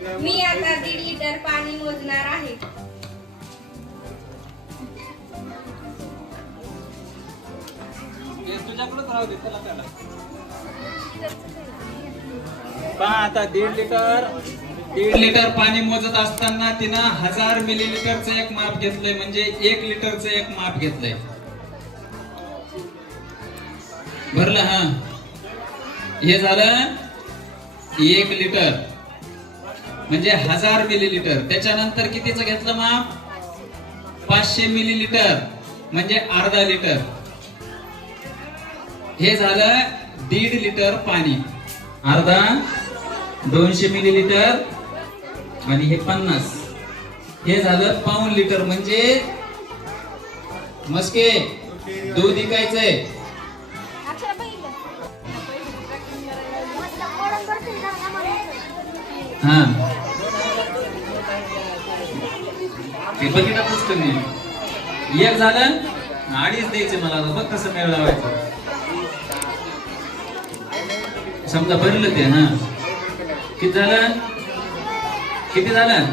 मी आता दीड लिटर पाणी मोजणार आहे. पहा आता दीड लिटर दीड लिटर पाणी मोजत असताना तिनं हजार मिलीलिटरचं एक माप घेतलंय म्हणजे एक लिटरचं एक माप घेतलंय. भरलं हा. हे झालं एक लिटर. म्हणजे हजार मिलीलिटर त्याच्यानंतर कितीचं घेतलं माप पाचशे मिलीलिटर म्हणजे अर्धा लिटर हे झालं दीड लिटर पाणी. अर्धा दोनशे मिलीलिटर आणि हे पन्नास. हे झालं पाऊन लिटर म्हणजे मस्के. दूध विकायचंय. हा. ते बघितलं पुस्तक मी. एक झालं अडीच द्यायचे मला बघ कसं मेळ लावायचं. समजा भरलं ते हा. किती झालं? किती झालं?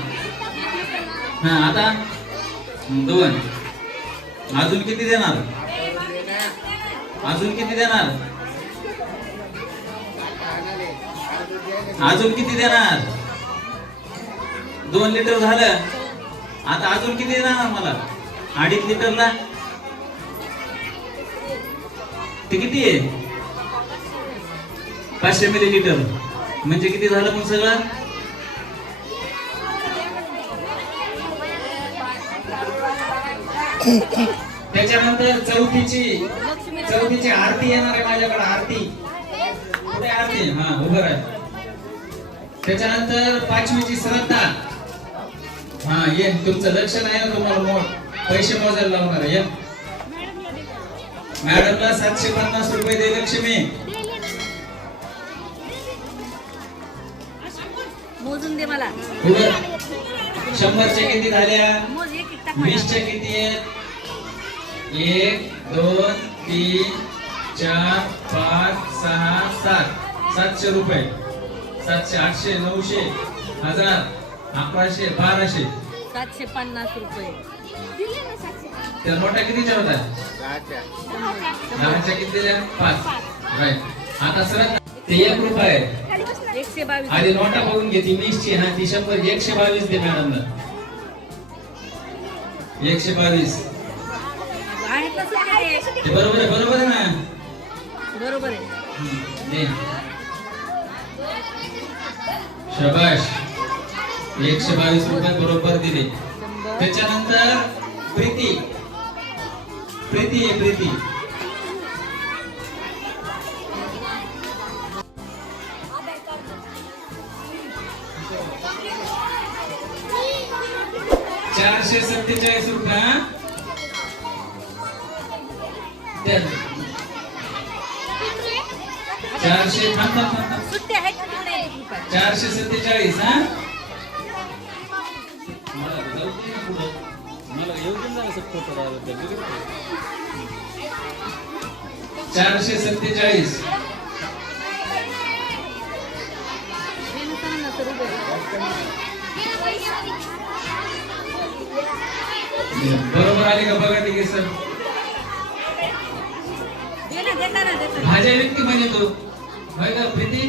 हा आता? दोन. अजून किती देणार? अजून किती देणार? अजून किती देणार? दोन लिटर झालं. आता अजून किती देणार मला? अडीच लिटरला ते किती आहे? पाचशे मिलीलिटर म्हणजे किती झालं मग सगळं? त्याच्यानंतर चौथीची चौथीची आरती येणार आहे माझ्याकडे आरती. कुठे आरती हा उभं आहे त्याच्यानंतर पाचवीची श्रद्धा. ये तुमचं लक्ष नाही ना तुम्हाला मोठ पैसे मोजायला लावणार ये. मॅडमला सातशे पन्नास रुपये दे लक्ष्मी. मोजून दे मला. शंभरच्या किती झाल्या? वीसच्या किती आहेत? एक दोन तीन चार पाच सहा सात. सातशे रुपये. सातशे आठशे नऊशे हजार अकराशे बाराशे. सातशे पन्नास रुपये. त्या नोटा कितीच्या होत्या? दहाच्या. किती दिल्या? पाच. राईट आता सर ते एक रुपये आहे. एकशे बावीस. आधी नोटा बघून घेते वीसची हा ती शंभर. एकशे बावीस दे मॅडमला एकशे बावीस. ते? बरोबर आहे बरोबर आहे ना? बरोबर आहे. शबाश एकशे बावीस रुपये बरोबर दिले. त्याच्यानंतर प्रीती. प्रीती आहे प्रीती. चारशे सत्तेचाळीस रुपये हा? चारशे थांब. चारशे सत्तेचाळीस हा? चारशे सत्तेचाळीस. बरोबर आले का बघा सर. देता ना देता भाज्या व्यक्ती म्हणजे तो. होय का प्रीती?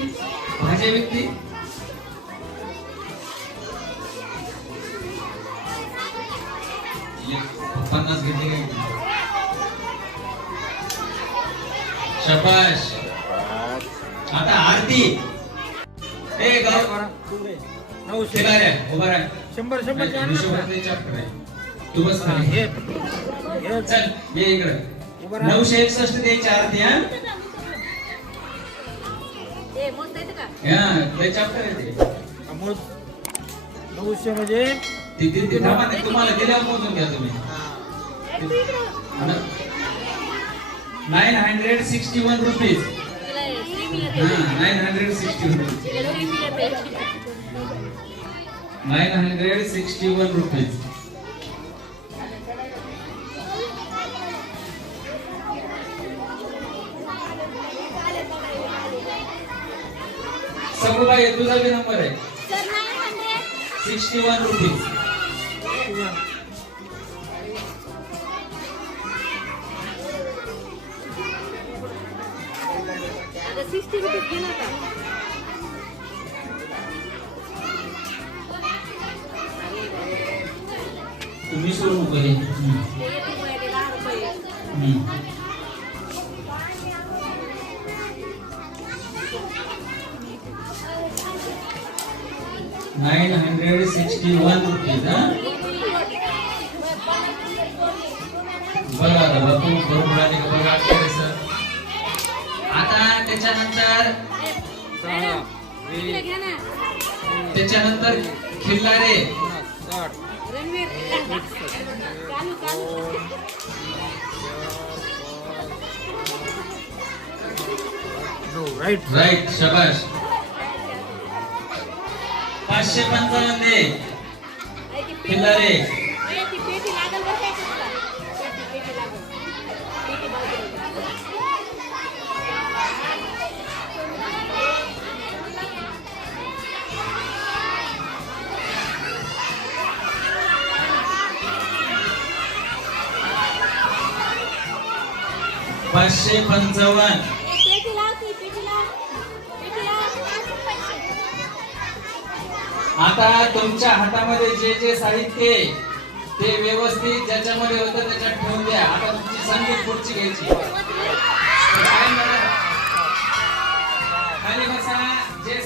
भाज्या व्यक्ती शबाश आता आरती. ए गाव. नऊशे. शेलाऱ्या, उभा राह. शंभर शंभर आहे. तू बस. हे चल ये इकडे. नऊशे एकसष्ट द्यायची आरती हा? हा चॅप्टर आहे ते. अमोल नऊशे म्हणजे? तुम्हाला दिल्यावर मोजून घ्या तुम्ही. Nine hundred sixty one rupees. Nine hundred sixty. Nine hundred sixty one rupees सगळं तुझा बी नंबर आहे sixty one rupees sixty rupees घे आता. रुपये nine hundred sixty one rupees हा बघा आता भरपूर भरपूर आले बघा त्याच्यानंतर त्याच्यानंतर खिल्लारे. राईट राईट शबाश पाचशे पंचावन्न खिल्लारे. पाचशे पंचावन्न. आता तुमच्या हातामध्ये जे जे साहित्य आहे, ते व्यवस्थित ज्याच्यामध्ये होतं त्याच्यात ठेवून द्या. आता तुमची संगीत पुढची घ्यायची. खाली बसा. जे